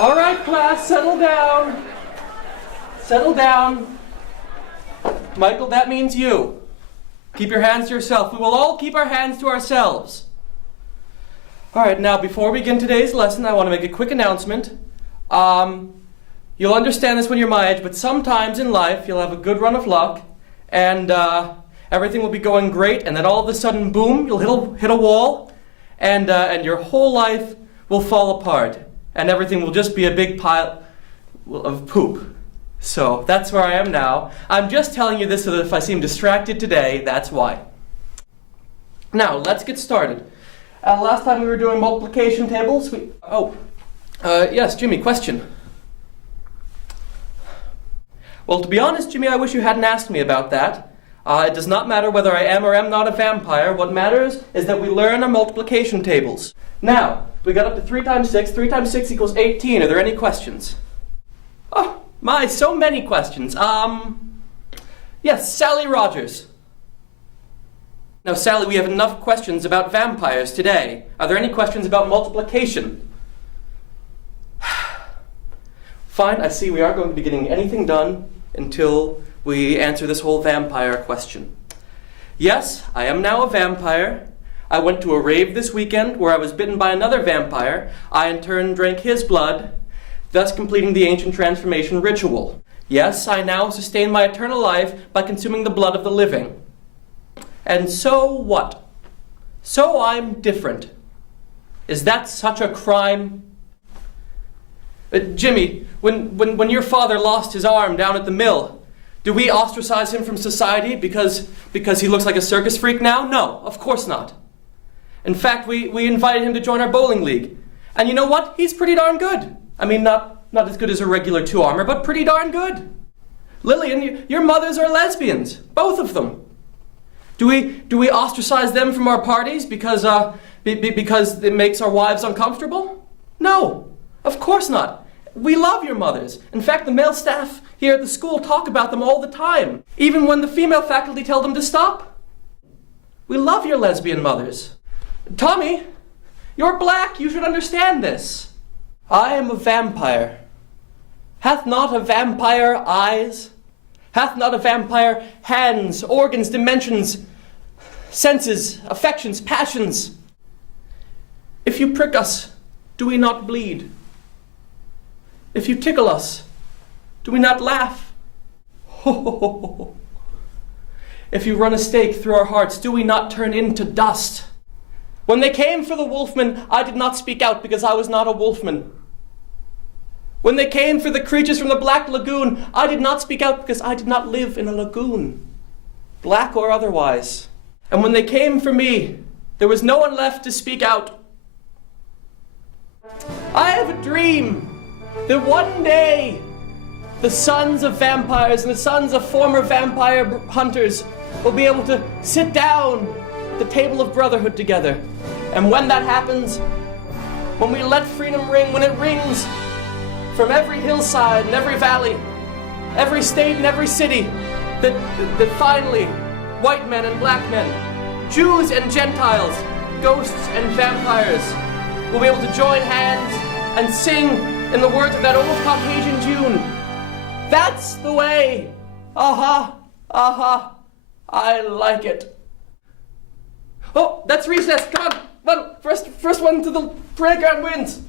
All right, class, settle down. Settle down. Michael, that means you. Keep your hands to yourself. We will all keep our hands to ourselves. All right, now before we begin today's lesson, I want to make a quick announcement. You'll understand this when you're my age, but sometimes in life you'll have a good run of luck, and everything will be going great, and then all of a sudden, boom, you'll hit a wall, and your whole life will fall apart, and everything will just be a big pile of poop. So that's where I am now. I'm just telling you this so that if I seem distracted today, that's why. Now, let's get started. Last time we were doing multiplication tables, yes, Jimmy, question. Well, to be honest, Jimmy, I wish you hadn't asked me about that. It does not matter whether I am or am not a vampire. What matters is that we learn our multiplication tables. Now, we got up to 3 times 6. 3 times 6 equals 18. Are there any questions? Oh, my, so many questions. Yes, Sally Rogers. Now, Sally, we have enough questions about vampires today. Are there any questions about multiplication? Fine, I see we aren't going to be getting anything done until we answer this whole vampire question. Yes, I am now a vampire. I went to a rave this weekend where I was bitten by another vampire. I in turn drank his blood, thus completing the ancient transformation ritual. Yes, I now sustain my eternal life by consuming the blood of the living. And so what? So I'm different. Is that such a crime? Jimmy, when your father lost his arm down at the mill, do we ostracize him from society because he looks like a circus freak now? No, of course not. In fact, we invited him to join our bowling league. And you know what? He's pretty darn good. I mean, not as good as a regular 2-armer, but pretty darn good. Lillian, your mothers are lesbians, both of them. Do we ostracize them from our parties because it makes our wives uncomfortable? No, of course not. We love your mothers. In fact, the male staff here at the school talk about them all the time, even when the female faculty tell them to stop. We love your lesbian mothers. Tommy, you're black. You should understand this. I am a vampire. Hath not a vampire eyes? Hath not a vampire hands, organs, dimensions, senses, affections, passions? If you prick us, do we not bleed? If you tickle us, do we not laugh? Ho, ho, ho, ho. If you run a stake through our hearts, do we not turn into dust? When they came for the wolfman, I did not speak out because I was not a wolfman. When they came for the creatures from the Black Lagoon, I did not speak out because I did not live in a lagoon, black or otherwise. And when they came for me, there was no one left to speak out. I have a dream that one day the sons of vampires and the sons of former vampire hunters will be able to sit down at the table of brotherhood together. And when that happens, when we let freedom ring, when it rings from every hillside and every valley, every state and every city, that finally white men and black men, Jews and Gentiles, ghosts and vampires will be able to join hands and sing in the words of that old Caucasian tune. That's the way. Aha, aha, I like it. Oh, that's recess. Come on, first one to the playground wins.